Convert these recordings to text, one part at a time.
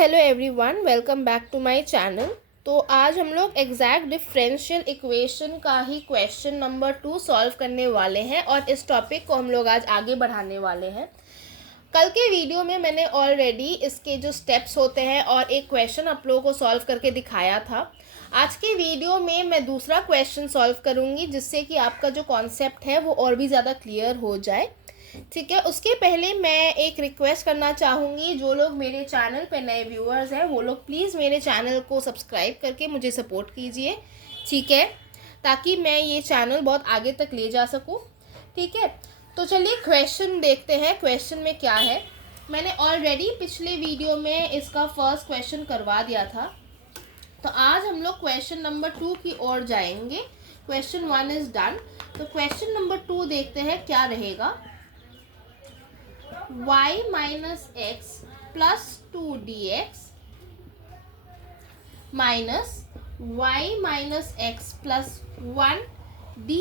Hello everyone, welcome back to my channel. तो आज हम लोग एग्जैक्ट डिफरेंशियल इक्वेशन का ही क्वेश्चन नंबर 2 सॉल्व करने वाले हैं और इस टॉपिक को हम लोग आज आगे बढ़ाने वाले हैं। कल के वीडियो में मैंने ऑलरेडी इसके जो स्टेप्स होते हैं और एक क्वेश्चन आप लोगों को सॉल्व करके दिखाया था। आज के वीडियो में मैं दूसरा क्वेश्चन सॉल्व करूँगी जिससे कि आपका जो कॉन्सेप्ट है वो और भी ज़्यादा क्लियर हो जाए। ठीक है, उसके पहले मैं एक रिक्वेस्ट करना चाहूँगी, जो लोग मेरे चैनल पे नए व्यूअर्स हैं वो लोग प्लीज़ मेरे चैनल को सब्सक्राइब करके मुझे सपोर्ट कीजिए। ठीक है, ताकि मैं ये चैनल बहुत आगे तक ले जा सकूँ। ठीक है, तो चलिए क्वेश्चन देखते हैं। क्वेश्चन में क्या है, मैंने ऑलरेडी पिछले वीडियो में इसका फर्स्ट क्वेश्चन करवा दिया था। तो आज हम लोग क्वेश्चन नंबर 2 की ओर जाएंगे। क्वेश्चन 1 इज़ डन, तो क्वेश्चन नंबर 2 देखते हैं क्या रहेगा। y minus x plus 2 dx minus y minus x plus 1 dy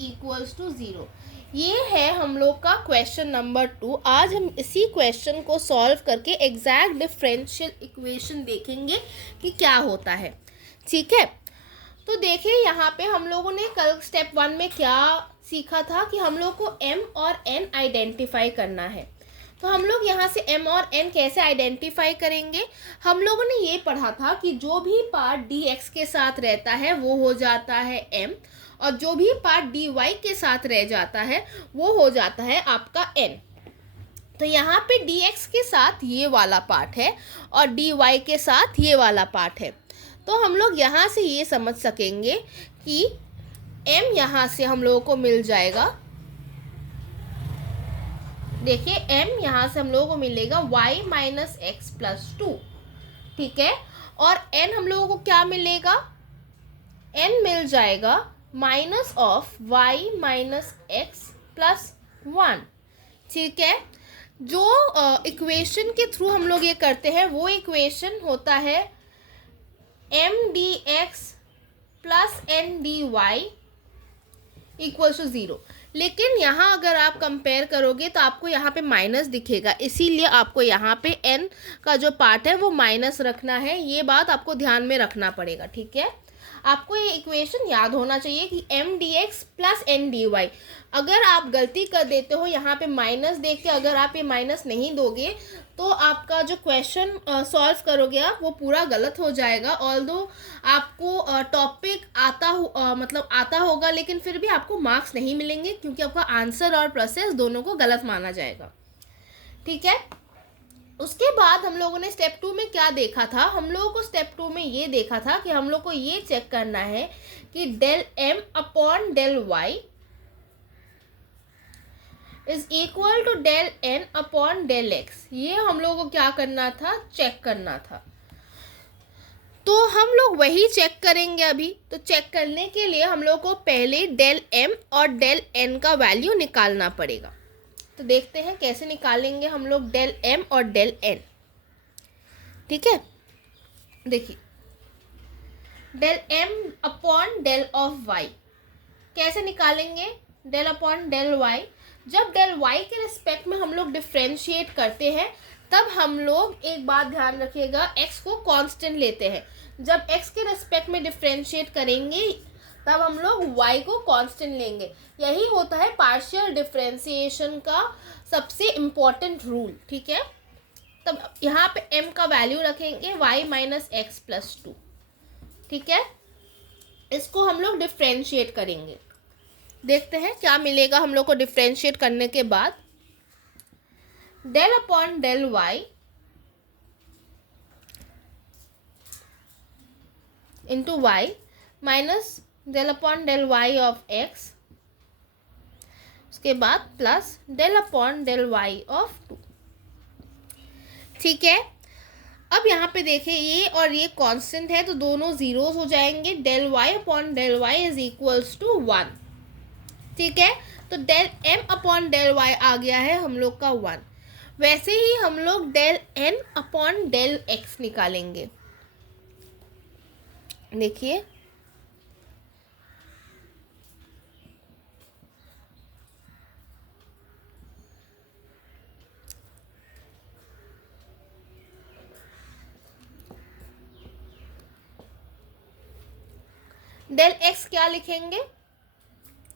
equals to 0। ये है हम लोग का क्वेश्चन नंबर 2। आज हम इसी क्वेश्चन को सॉल्व करके एग्जैक्ट डिफरेंशियल इक्वेशन देखेंगे कि क्या होता है। ठीक है, तो देखिए यहाँ पे हम लोगों ने कल स्टेप 1 में क्या सीखा था कि हम लोग को m और n आइडेंटिफाई करना है। तो हम लोग यहाँ से m और n कैसे आइडेंटिफाई करेंगे। हम लोगों ने ये पढ़ा था कि जो भी पार्ट dx के साथ रहता है वो हो जाता है m, और जो भी पार्ट dy के साथ रह जाता है वो हो जाता है आपका n। तो यहाँ पे dx के साथ ये वाला पार्ट है और dy के साथ ये वाला पार्ट है। तो हम लोग यहाँ से ये समझ सकेंगे कि m यहाँ से हम लोगों को मिल जाएगा। देखिए m यहाँ से हम लोगों को मिलेगा y माइनस एक्स प्लस 2। ठीक है, और n हम लोगों को क्या मिलेगा, n मिल जाएगा minus of y minus x plus 1। ठीक है, जो इक्वेशन के थ्रू हम लोग ये करते हैं वो इक्वेशन होता है m dx plus n dy equal to 0। लेकिन यहाँ अगर आप कंपेयर करोगे तो आपको यहाँ पे माइनस दिखेगा, इसीलिए आपको यहाँ पे n का जो पार्ट है वो माइनस रखना है। ये बात आपको ध्यान में रखना पड़ेगा। ठीक है, आपको ये इक्वेशन याद होना चाहिए कि m dx plus n dy। अगर आप गलती कर देते हो यहाँ पे माइनस देख के, अगर आप ये माइनस नहीं दोगे तो आपका जो क्वेश्चन सॉल्व करोगे आप वो पूरा गलत हो जाएगा। ऑल्दो आपको टॉपिक आता होगा, लेकिन फिर भी आपको मार्क्स नहीं मिलेंगे क्योंकि आपका आंसर और प्रोसेस दोनों को गलत माना जाएगा। ठीक है, उसके बाद हम लोगों ने स्टेप 2 में क्या देखा था। हम लोगों को स्टेप 2 में ये देखा था कि हम लोग को ये चेक करना है कि del m upon del y is equal to del n upon del x। ये हम लोगों को क्या करना था, चेक करना था। तो हम लोग वही चेक करेंगे अभी। तो चेक करने के लिए हम लोग को पहले डेल m और डेल n का वैल्यू निकालना पड़ेगा। तो देखते हैं कैसे निकालेंगे हम लोग डेल m और डेल n। ठीक है, देखिए del m upon del of y कैसे निकालेंगे, डेल अपॉन डेल y। जब डेल y के रिस्पेक्ट में हम लोग डिफ्रेंशिएट करते हैं तब हम लोग एक बात ध्यान रखिएगा, x को कांस्टेंट लेते हैं। जब x के रिस्पेक्ट में डिफ्रेंशिएट करेंगे तब हम लोग y को कांस्टेंट लेंगे। यही होता है पार्शियल डिफ्रेंशिएशन का सबसे इम्पोर्टेंट रूल। ठीक है, तब यहाँ पे m का वैल्यू रखेंगे y माइनस एक्स प्लस 2। ठीक है, इसको हम लोग डिफ्रेंशिएट करेंगे। देखते हैं क्या मिलेगा हम लोग को डिफ्रेंशिएट करने के बाद। Del upon del y into y minus del upon del y of x, उसके बाद plus del upon del y of 2। ठीक है, अब यहाँ पे देखिए ये और ये कांस्टेंट है तो दोनों जीरोस हो जाएंगे। Del y upon del y is equals to 1। ठीक है, तो del m upon del y आ गया है हम लोग का 1। वैसे ही हम लोग del n upon del x निकालेंगे। देखिए डेल एक्स क्या लिखेंगे,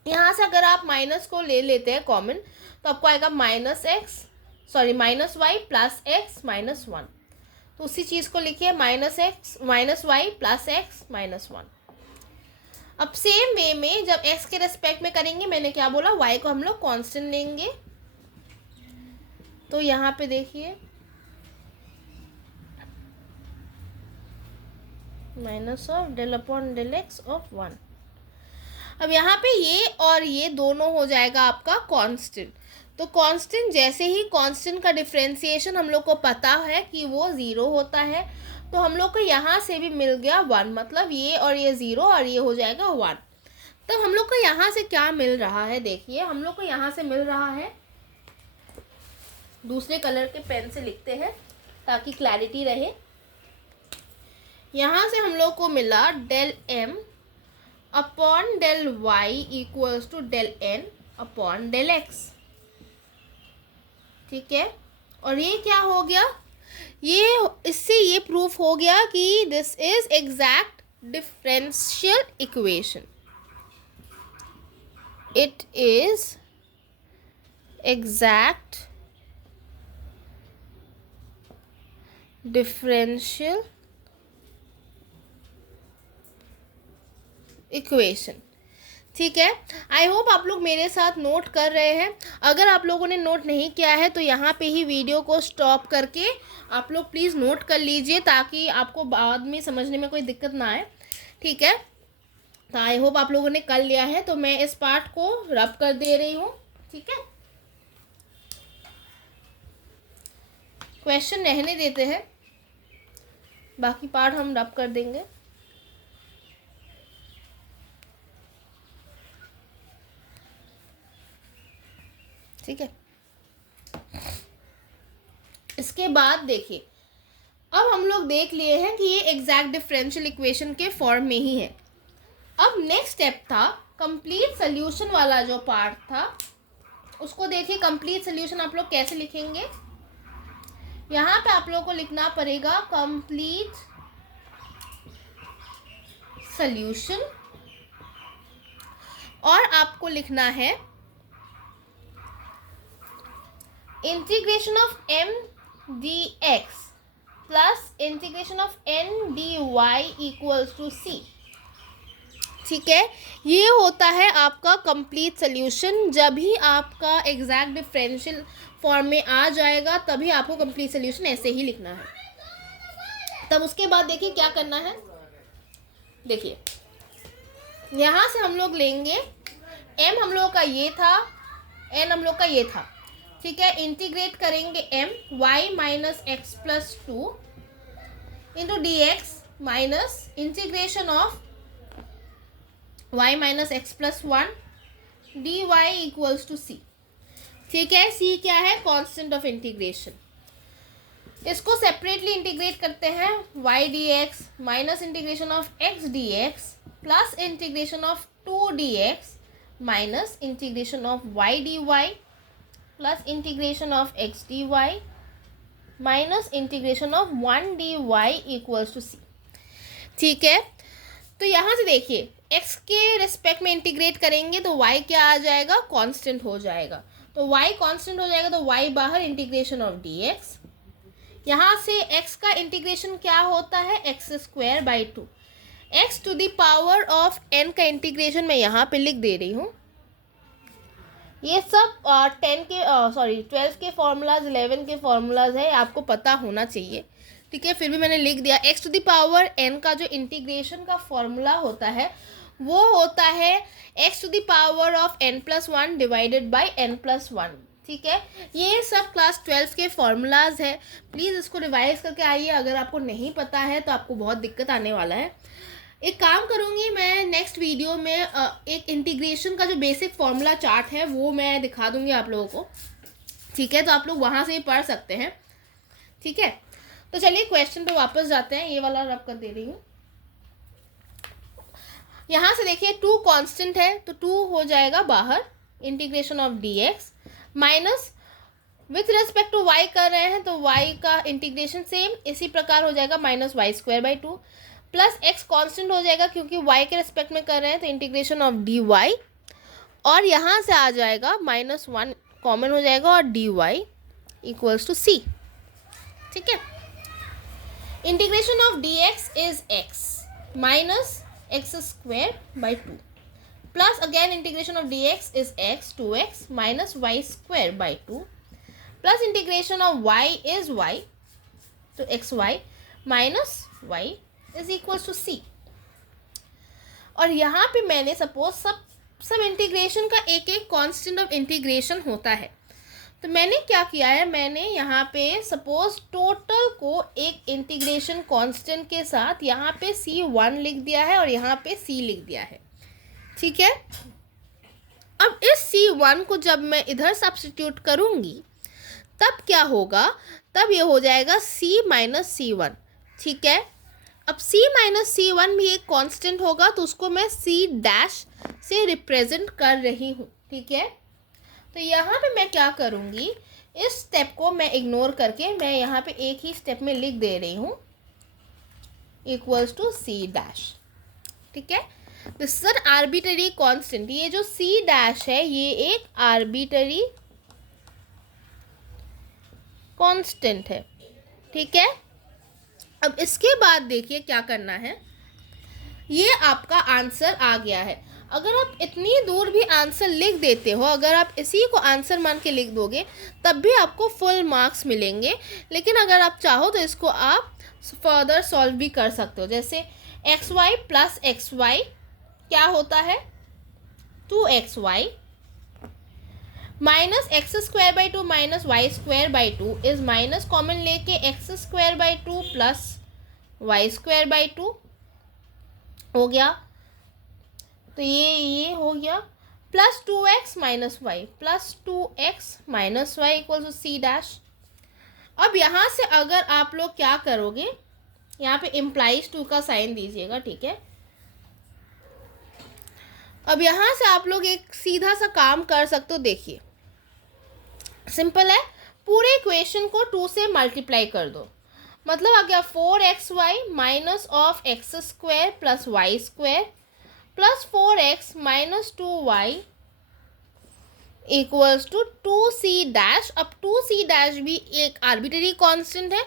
यहाँ से अगर आप माइनस को ले लेते हैं कॉमन तो आपको आएगा minus y plus x minus one. तो उसी चीज़ को लिखिए minus y plus x minus one. अब सेम वे में जब x के रेस्पेक्ट में करेंगे, मैंने क्या बोला, y को हम लोग कांस्टेंट लेंगे। तो यहाँ पे देखिए minus of del upon del x of one. अब यहाँ पे ये और ये दोनों हो जाएगा आपका कांस्टेंट। तो कांस्टेंट, जैसे ही कांस्टेंट का डिफरेंशिएशन हम लोग को पता है कि वो ज़ीरो होता है, तो हम लोग को यहाँ से भी मिल गया वन, मतलब ये और ये ज़ीरो और ये हो जाएगा वन। तब हम लोग को यहाँ से क्या मिल रहा है, देखिए हम लोग को यहाँ से मिल रहा है, दूसरे कलर के पेन से लिखते हैं ताकि क्लैरिटी रहे। यहाँ से हम लोग को मिला del m upon del y equals to del n upon del x. ठीक है, और ये क्या हो गया, ये इससे ये प्रूफ हो गया कि this is exact differential equation. It is exact differential equation. ठीक है, आई होप आप लोग मेरे साथ नोट कर रहे हैं। अगर आप लोगों ने नोट नहीं किया है तो यहाँ पे ही वीडियो को स्टॉप करके आप लोग प्लीज़ नोट कर लीजिए ताकि आपको बाद में समझने में कोई दिक्कत ना आए। ठीक है, तो आई होप आप लोगों ने कर लिया है। तो मैं इस पार्ट को रब कर दे रही हूँ। ठीक है, क्वेश्चन रहने देते हैं, बाकी पार्ट हम रब कर देंगे। ठीक है, इसके बाद देखिए, अब हम लोग देख लिए हैं कि ये एग्जैक्ट डिफरेंशियल इक्वेशन के फॉर्म में ही है। अब नेक्स्ट स्टेप था कंप्लीट सोल्यूशन वाला, जो पार्ट था उसको देखिए। कंप्लीट सोल्यूशन आप लोग कैसे लिखेंगे, यहाँ पे आप लोगों को लिखना पड़ेगा कंप्लीट सोल्यूशन, और आपको लिखना है integration of m dx plus integration of n dy equals to c। ठीक है, ये होता है आपका कंप्लीट सोल्यूशन। जब ही आपका एग्जैक्ट डिफरेंशियल फॉर्म में आ जाएगा तभी आपको कंप्लीट सोल्यूशन ऐसे ही लिखना है। तब उसके बाद देखिए क्या करना है, देखिए यहाँ से हम लोग लेंगे m हम लोग का ये था, n हम लोग का ये था। ठीक है, इंटीग्रेट करेंगे m y minus x plus two into d x minus integration of y minus x plus one d y equals to c। ठीक है, c क्या है, कांस्टेंट ऑफ इंटीग्रेशन। इसको सेपरेटली इंटीग्रेट करते हैं, y d x minus integration of x d x plus integration of 2 d x minus integration of y d y plus integration of x d y minus integration of 1 d y equals to c। ठीक है, तो यहाँ से देखिए x के respect में integrate करेंगे तो y क्या आ जाएगा, कांस्टेंट हो जाएगा। तो y कांस्टेंट हो जाएगा तो y बाहर, इंटीग्रेशन ऑफ dx। यहाँ से x का इंटीग्रेशन क्या होता है, x square by two. x to the power of n का इंटीग्रेशन मैं यहाँ पे लिख दे रही हूँ। ये सब 12 के फॉर्मूलाज, 11 के फॉर्मूलाज है, आपको पता होना चाहिए। ठीक है, फिर भी मैंने लिख दिया। x to the power n का जो इंटीग्रेशन का फॉर्मूला होता है वो होता है x to the power of n plus one divided by n plus one. ठीक है, ये सब क्लास 12 के फॉर्मूलाज है, प्लीज़ इसको रिवाइज करके आइए। अगर आपको नहीं पता है तो आपको बहुत दिक्कत आने वाला है। एक काम करूँगी मैं, नेक्स्ट वीडियो में एक इंटीग्रेशन का जो बेसिक फॉर्मूला चार्ट है वो मैं दिखा दूँगी आप लोगों को। ठीक है, तो आप लोग वहाँ से ही पढ़ सकते हैं। ठीक है, तो चलिए क्वेश्चन पे वापस जाते हैं। ये वाला रब कर दे रही हूँ। यहाँ से देखिए 2 कांस्टेंट है तो 2 हो जाएगा बाहर, integration of dx minus with respect to y कर रहे हैं तो y का इंटीग्रेशन सेम इसी प्रकार हो जाएगा, minus y square by two plus x constant हो जाएगा क्योंकि y के रिस्पेक्ट में कर रहे हैं, तो इंटीग्रेशन ऑफ डी वाई, और यहाँ से आ जाएगा -1 कॉमन हो जाएगा और d y equals to c. ठीक है, integration of d x is x minus x square by 2 plus again integration of d x is x 2x minus y square by 2 plus integration of y is y, तो x y minus y is equals to c. और यहाँ पे मैंने suppose सब integration का एक एक constant of integration होता है, तो मैंने क्या किया है, मैंने यहाँ पे सपोज टोटल को एक इंटीग्रेशन कांस्टेंट के साथ यहाँ पे C1 लिख दिया है और यहाँ पे C लिख दिया है। ठीक है, अब इस C1 को जब मैं इधर सब्स्टिट्यूट करूँगी तब क्या होगा, तब ये हो जाएगा C माइनस C1। ठीक है, अब C माइनस C1 भी एक कांस्टेंट होगा, तो उसको मैं C डैश से रिप्रेजेंट कर रही हूँ। ठीक है, तो यहाँ पे मैं क्या करूँगी, इस स्टेप को मैं इग्नोर करके मैं यहाँ पे एक ही स्टेप में लिख दे रही हूँ इक्वल्स टू C डैश। ठीक है, this is an arbitrary constant, ये जो C डैश है ये एक आर्बिटरी कांस्टेंट है। ठीक है, अब इसके बाद देखिए क्या करना है, ये आपका आंसर आ गया है। अगर आप इतनी दूर भी आंसर लिख देते हो, अगर आप इसी को आंसर मान के लिख दोगे तब भी आपको फुल मार्क्स मिलेंगे, लेकिन अगर आप चाहो तो इसको आप फर्दर सॉल्व भी कर सकते हो। जैसे x y plus x y क्या होता है, 2xy minus x square by 2 minus y square by 2 is minus common लेके x square by 2 plus y square by 2 हो गया, तो ये हो गया plus 2x minus y plus 2x minus y equal to c dash. अब यहाँ से अगर आप लोग क्या करोगे, यहाँ पे इम्प्लाइज 2 का साइन दीजिएगा। ठीक है, अब यहाँ से आप लोग एक सीधा सा काम कर सकते हो। देखिए सिंपल है, पूरे इक्वेशन को 2 से मल्टीप्लाई कर दो, मतलब आ गया 4xy minus of x square plus y square plus 4x minus 2y equals to 2c dash. अब 2c डैश भी एक आर्बिटरी कांस्टेंट है,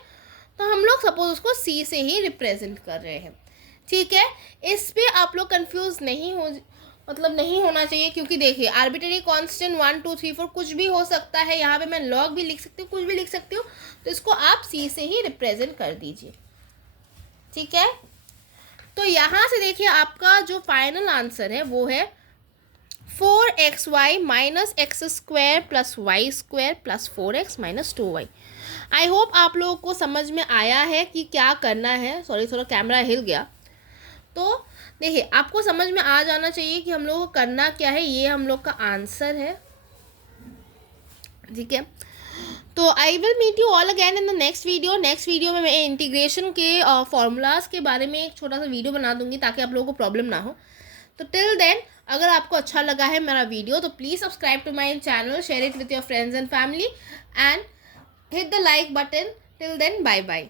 तो हम लोग सपोज उसको c से ही रिप्रेजेंट कर रहे हैं। ठीक है, इस पे आप लोग कंफ्यूज नहीं होना चाहिए, क्योंकि देखिए आर्बिटरी कांस्टेंट 1 2 3 4 कुछ भी हो सकता है, यहाँ पे मैं लॉग भी लिख सकती हूँ, कुछ भी लिख सकती हूँ, तो इसको आप c से ही रिप्रेजेंट कर दीजिए। ठीक है, तो यहाँ से देखिए आपका जो फाइनल आंसर है वो है 4xy minus x square plus y square plus 4x minus 2y। I hope आप लोगों को समझ में आया है कि क्या करना है। सॉरी, थोड़ा कैमरा हिल गया। तो देखिए आपको समझ में आ जाना चाहिए कि हम लोग को करना क्या है, ये हम लोग का आंसर है। ठीक है, तो I will meet you all again in the next video. Next video में मैं इंटीग्रेशन के फॉर्मूलाज के बारे में एक छोटा सा वीडियो बना दूंगी ताकि आप लोगों को प्रॉब्लम ना हो। तो टिल देन, अगर आपको अच्छा लगा है मेरा वीडियो तो please subscribe to my channel, share it with your friends and family and hit the like button. Till then, bye bye.